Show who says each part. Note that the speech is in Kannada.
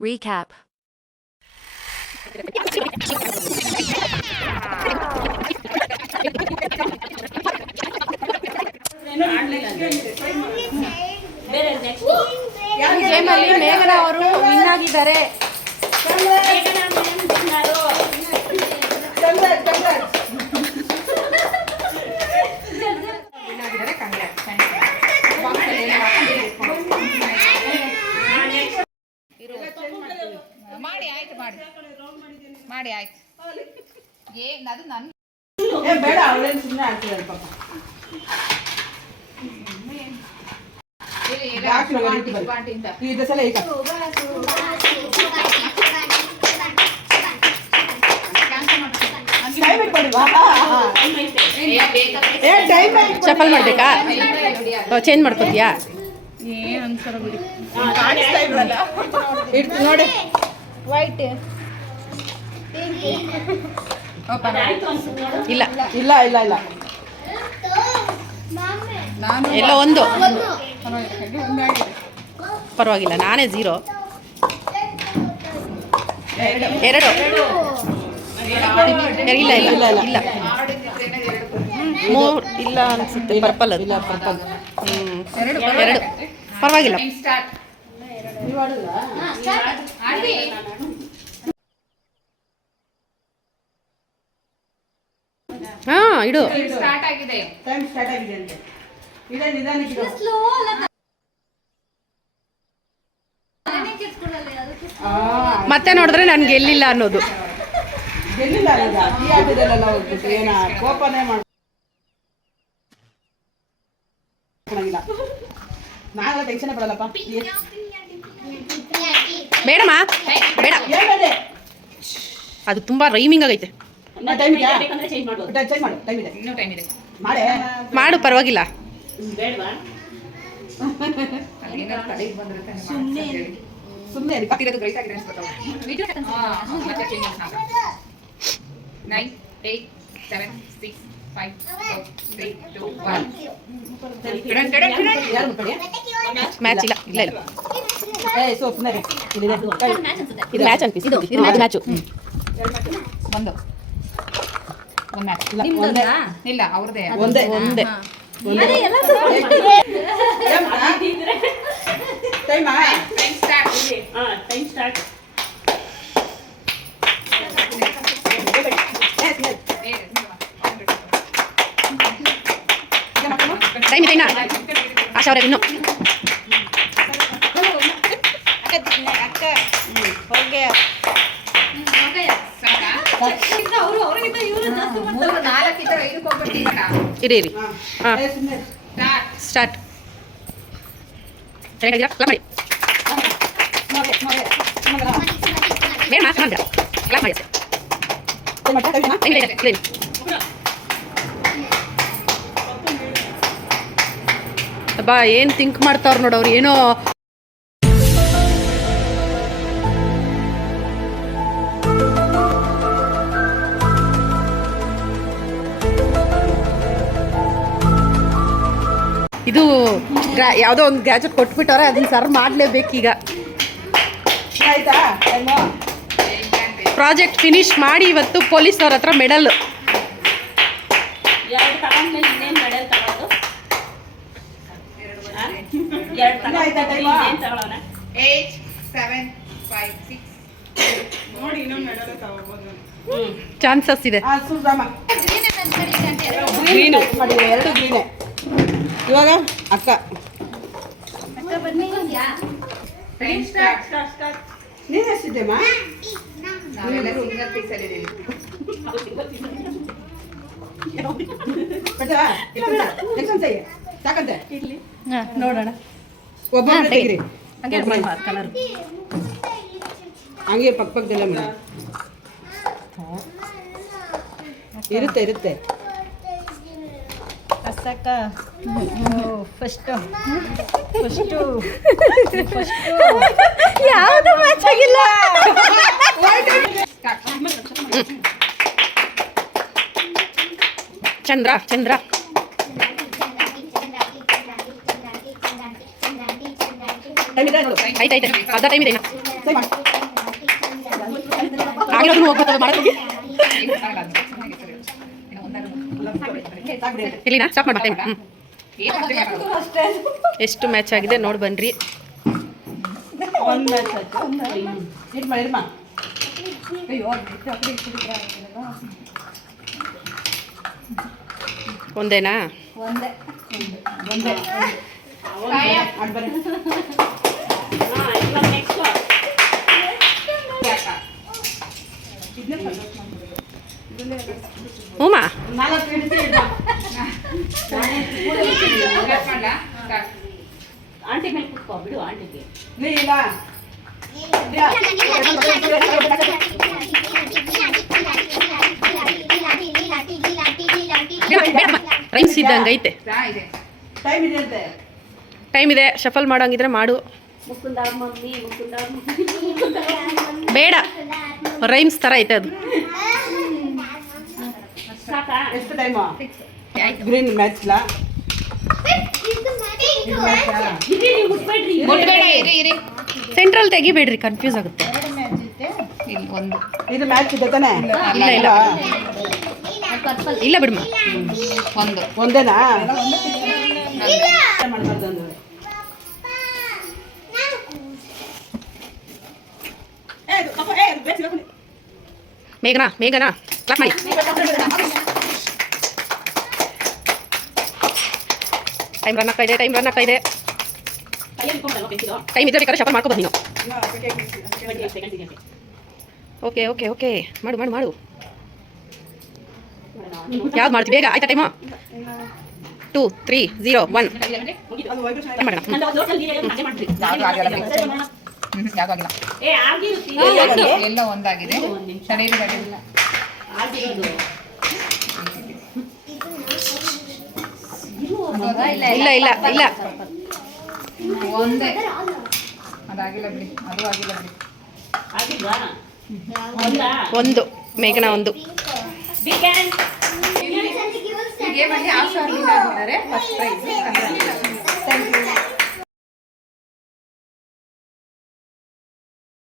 Speaker 1: Recap.
Speaker 2: ಈ ಗೇಮಲ್ಲಿ ಮೇಘನ ಅವರು ವಿನ್ ಆಗಿದ್ದಾರೆ
Speaker 3: ಮಾಡಿ ಆಯ್ತು ಮಾಡಿ ಮಾಡಿ ಆಯ್ತು. ಏ ಅದು ನನ್
Speaker 4: ಏ ಬೇಡ ಅವಳೇನು ಸುಮ್ಮನೆ ಆಗ್ತಿದ್ದಾರೆ ಪಾಪ. ಈಗ.
Speaker 2: ಶಫಲ್ ಮಾಡ್ಬೇಕಾ? ಚೇಂಜ್ ಮಾಡ್ಕೊತೀಯಾ
Speaker 4: ಇಡ್ತು ನೋಡಿ.
Speaker 2: ಇಲ್ಲ.
Speaker 4: ಇಲ್ಲ ಇಲ್ಲ ಇಲ್ಲ.
Speaker 3: ನಾನು
Speaker 2: ಎಲ್ಲ ಒಂದು. ಪರವಾಗಿಲ್ಲ ನಾನೇ ಝೀರೋ ಎರಡು. ಇಲ್ಲ ಇಲ್ಲ ಇಲ್ಲ ಇಲ್ಲ. ಮೂರು ಇಲ್ಲ ಅನ್ಸುತ್ತೆ ಪರ್ಪಲ್ ಅದು.
Speaker 4: ಇಲ್ಲ ಪರ್ಪಲ್
Speaker 2: ಎರಡು. ಪರವಾಗಿಲ್ಲ
Speaker 3: ಸ್ಟಾರ್ಟ್ ಆಡಿ
Speaker 2: ಹಾ ಇಡು.
Speaker 3: ಸ್ಟಾರ್ಟ್ ಆಗಿದೆ.
Speaker 4: ಟೈಮ್ ಸ್ಟಾರ್ಟ್ ಆಗಿದೆ ಅಂತೆ. ಇದೆ ನಿಧಾನಕ್ಕೆ ಇಡು. ಅಲ್ಲ
Speaker 2: ಮತ್ತೆ ನೋಡಿದ್ರೆ ನನ್ಗೆ ಎಲ್ಲಿಲ್ಲ ಅನ್ನೋದು.
Speaker 4: ಗೆಲ್ಲಿಲ್ಲ ಈಗ? ಈ ಆಟದಲ್ಲೆಲ್ಲ ಹೋಗ್ಬಿಟ್ಟು ಏನ ಕೋಪನೇ ಮಾಡ ನಾನೆಲ್ಲ ಟೆನ್ಷನ್ ಪಡಲ್ಲಪ್ಪ.
Speaker 2: ಬೇಡಮ್ಮ. ಬೇಡ. ಅದು ತುಂಬಾ ರೈಮಿಂಗ್ ಆಗೈತೆ.
Speaker 4: ಟೈಮ್ ಇದೆಯಾ ಚೇಂಜ್ ಮಾಡು ಟೈಮ್ ಇದೆ.
Speaker 3: ಇನ್ನೂ ಟೈಮ್ ಇದೆ.
Speaker 4: ಮಾಡೆ.
Speaker 2: ಮಾಡು ಪರವಾಗಿಲ್ಲ.
Speaker 4: ಸುಮ್ಮನೆ
Speaker 3: ಗೊತ್ತಿರೋದು ಗ್ರೈಟ್ ಆಗಿದೆ four, three, two, one. ಟಡನ್, ಟಡನ್, ಟಡನ್.
Speaker 4: ಯಾರು ಮುಟ್ಬೇಡಿ
Speaker 2: ಮ್ಯಾಚ್ ಇಲ್ಲ ಇಲ್ಲ ಇಲ್ಲ. ಇದು ಮ್ಯಾಚ್ ಅನ್ಪಿಸಿ ಇದು. ಮ್ಯಾಚ್ ಮ್ಯಾಚು
Speaker 3: ಮ್ಯಾಚ್
Speaker 4: ಇಲ್ಲ ಒಂದೇ
Speaker 3: ಇಲ್ಲ ಅವ್ರದೇ
Speaker 4: ಒಂದೇ
Speaker 2: ಒಂದೇ.
Speaker 4: ಟೈಮಾ
Speaker 2: ಇದೆ ಆಶಾ ಅವರೇ ಇನ್ನು.
Speaker 3: ಮೂರು ನಾಲ್ಕು
Speaker 2: ಇರಿ ಹಾ.
Speaker 3: ಸ್ಟಾರ್ಟ್
Speaker 2: ಮಾಡಿ. ಬೇಡ ಮಾಡಿದ್ರ ಕ್ಲಾಪ್ ಮಾಡಿ. ಇದೆ. ಅಬ್ಬಾ, ಏನು ಥಿಂಕ್ ಮಾಡ್ತಾವ್ರು ನೋಡು ಅವ್ರು? ಏನೋ ಗ್ರಾ- ಯಾವುದೋ ಒಂದು ಗ್ಯಾಜೆಟ್ ಕೊಟ್ಬಿಟ್ಟವ್ರೆ ಅದನ್ನ ಸರ್ವ್ ಮಾಡಲೇಬೇಕೀಗ
Speaker 4: ಆಯ್ತಾ
Speaker 2: ಪ್ರಾಜೆಕ್ಟ್ ಫಿನಿಶ್ ಮಾಡಿ ಇವತ್ತು ಪೊಲೀಸ್ ಅವ್ರ ಹತ್ರ ಮೆಡಲ್ ಚಾನ್ಸಸ್ ಇದೆ.
Speaker 4: ಆ ಸುಲ್ದಾಮ ಗ್ರೀನ್ ಮಾಡಿ ಎರಡು ಗ್ರೀನೆ. ಇವಾಗ ಅಕ್ಕ
Speaker 3: ಟೈಮ್ ಸ್ಟಾರ್ಟ್
Speaker 4: ನೀನು ಎಷ್ಟಿದ್ದೆಮ್ಮ?
Speaker 3: ನಾವೆಲ್ಲ ಸಿಂಗಲ್ ಪೀಸಲ್ಲಿ ಇದ್ದೀವಿ
Speaker 4: ಸಾಕಂತೆ?
Speaker 2: ನೋಡೋಣ.
Speaker 4: ತೆಗಿರಿ.
Speaker 2: ಕಲರ್
Speaker 4: ಹಂಗೆ ಪಕ್ಕ ಪಕ್ಕದಲ್ಲ ಮೇಡಮ್ ಇರುತ್ತೆ ಇರುತ್ತೆ.
Speaker 2: ಯಾವುದು ಮ್ಯಾಚ್ ಆಗಿಲ್ಲ ಚಂದ್ರ ಚಂದ್ರ
Speaker 4: ಟೈಮ್ ಇದೆ ನೋಡು
Speaker 2: ಆಯ್ತು ಆಯ್ತು ಅರ್ಧ ಟೈಮ್ ಇದೆ ಇನ್ನು
Speaker 4: ಸರಿ ಮಾಡು
Speaker 2: ಆಗಿರೋದು ಹೋಗ್ಬೋದು ಮಾಡೋದು ಇಲ್ಲಿನಾ? ಸ್ಟಾಪ್ ಮಾಡ್ಬಿಟ್ಟೆ ಹ್ಞೂ. ಎಷ್ಟು ಮ್ಯಾಚ್ ಆಗಿದೆ ನೋಡಿ
Speaker 4: ಇರ್ಮಾ
Speaker 2: ಒಂದೇನಾ?
Speaker 4: ಒಂದೇ.
Speaker 1: ಆಂಟಿಗೆ
Speaker 4: ನೀ
Speaker 2: ರೈಮ್ಸ್ ಇದ್ದಂಗೆ ಐತೆ
Speaker 4: ಟೈಮ್ ಇದೆ.
Speaker 2: ಶಫಲ್ ಮಾಡೋಂಗಿದ್ರೆ ಮಾಡು. ಬೇಡ. ರೈಮ್ಸ್ ಥರ ಐತೆ ಅದು.
Speaker 4: ಎಷ್ಟು ಟೈಮು. ಗ್ರೀನ್ ಮ್ಯಾಚ್ ಲಾ?
Speaker 1: ಇರಿ ನೀವು ಮುಟ್ಬೇಡ್ರಿ
Speaker 3: ಮುಟ್ಬೇಡ, ಇರಿ, ಇರಿ.
Speaker 2: ಸೆಂಟ್ರಲ್ ತೆಗಿಬೇಡ್ರಿ ಕನ್ಫ್ಯೂಸ್ ಆಗುತ್ತೆ.
Speaker 3: ಇಲ್ಲಿ ಒಂದು
Speaker 4: ಇದು ಮ್ಯಾಚ್ ಇದೆ ತಾನೆ?
Speaker 2: ಇಲ್ಲ, ಇಲ್ಲ. ಇಲ್ಲ. ಬಿಡಮ್ಮ
Speaker 3: ಒಂದು.
Speaker 4: ಒಂದೇನಾ? ಮಾಡಬಾರ್ದು ಅಂದ್ರೆ
Speaker 2: ಮೇಘನಾ ಮೇಘನಾ ಕ್ಲಾಪ್ ಮಾಡಿ. ಟೈಮ್ ರನ್ ಆಗ್ತಾ ಇದೆ ಟೈಮ್ ರನ್ ಆಗ್ತಾ ಇದೆ ಟೈಮ್ ಇದ್ದರೆ ಬೇಕಾದ್ರೆ ಶಾಪ ಮಾಡ್ಕೊ ನೀನು ಓಕೆ ಓಕೆ ಓಕೆ ಮಾಡು ಮಾಡು ಮಾಡು ಯಾವ್ದು ಮಾಡ್ತೀವಿ ಬೇಗ ಆಯ್ತಾ time two three zero one ಮಾಡೋಣ ಹ್ಮ್.
Speaker 3: ಯಾವ್ದು ಆಗಿಲ್ಲ ಬಿಡಿ. ಹ್ಮ್, ಯಾವ್ದು ಆಗಿಲ್ಲ.
Speaker 1: ಏ ಆಗಿರುತ್ತೆ
Speaker 3: ಎಲ್ಲ ಒಂದಾಗಿದೆ ತಡೆಯಿರಿ, ತಡೆಯಿರಿ.
Speaker 2: ಇಲ್ಲ ಇಲ್ಲ ಇಲ್ಲ
Speaker 3: ಒಂದೇ. ಅದಾಗಿಲ್ಲ ಬಿಡಿ ಅದು ಆಗಿಲ್ಲ ಬಿಡಿ.
Speaker 1: ಒಂದಾ
Speaker 2: ಒಂದು. ಮೇಘನ ಒಂದು
Speaker 3: ಫಸ್ಟ್ ಪ್ರೈಸ್